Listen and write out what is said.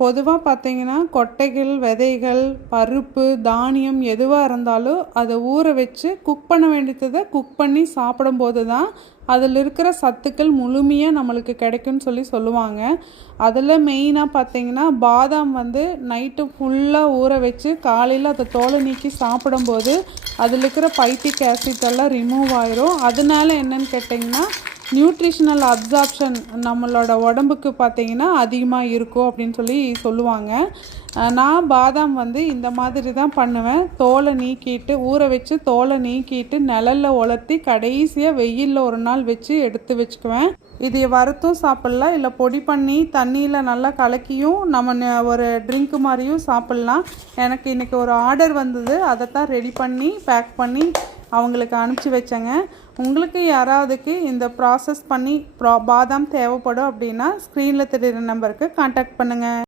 பொதுவாக பார்த்தீங்கன்னா கொட்டைகள், விதைகள், பருப்பு, தானியம் எதுவாக இருந்தாலும் அதை ஊற வச்சு குக் பண்ண வேண்டியதை குக் பண்ணி சாப்பிடும்போது தான் அதில் இருக்கிற சத்துக்கள் முழுமையாக நம்மளுக்கு கிடைக்கும்னு சொல்லுவாங்க. அதில் மெயினாக பார்த்தீங்கன்னா பாதாம் நைட்டு ஃபுல்லாக ஊற வச்சு காலையில் அதை தோலை நீக்கி சாப்பிடும்போது அதில் இருக்கிற பைத்திக் ஆசிட் எல்லாம் ரிமூவ் ஆயிரும். அதனால என்னன்னு கேட்டிங்கன்னா நியூட்ரிஷனல் அப்சார்ப்ஷன் நம்மளோட உடம்புக்கு பார்த்திங்கன்னா அதிகமாக இருக்கும் அப்படின்னு சொல்லுவாங்க. நான் பாதாம் இந்த மாதிரி தான் பண்ணுவேன். தோலை நீக்கிட்டு ஊற வச்சு தோலை நீக்கிட்டு நிழலில் உலர்த்தி கடைசியாக வெயிலில் ஒரு நாள் வச்சு எடுத்து வச்சுக்குவேன். இதை வறுத்தும் சாப்பிட்லாம், இல்லை பொடி பண்ணி தண்ணியில் நல்லா கலக்கியும் நம்ம ஒரு ட்ரிங்க் மாதிரியும் சாப்பிட்லாம். எனக்கு இன்றைக்கி ஒரு ஆர்டர் வந்தது, அதை தான் ரெடி பண்ணி பேக் பண்ணி அவங்களுக்கு அனுப்பிச்சி வச்சேங்க. உங்களுக்கு யாராவதுக்கு இந்த ப்ராசஸ் பண்ணி பாதாம் தேவைப்படும் அப்படின்னா ஸ்க்ரீனில் தெரிகிற நம்பருக்கு கான்டாக்ட் பண்ணுங்கள்.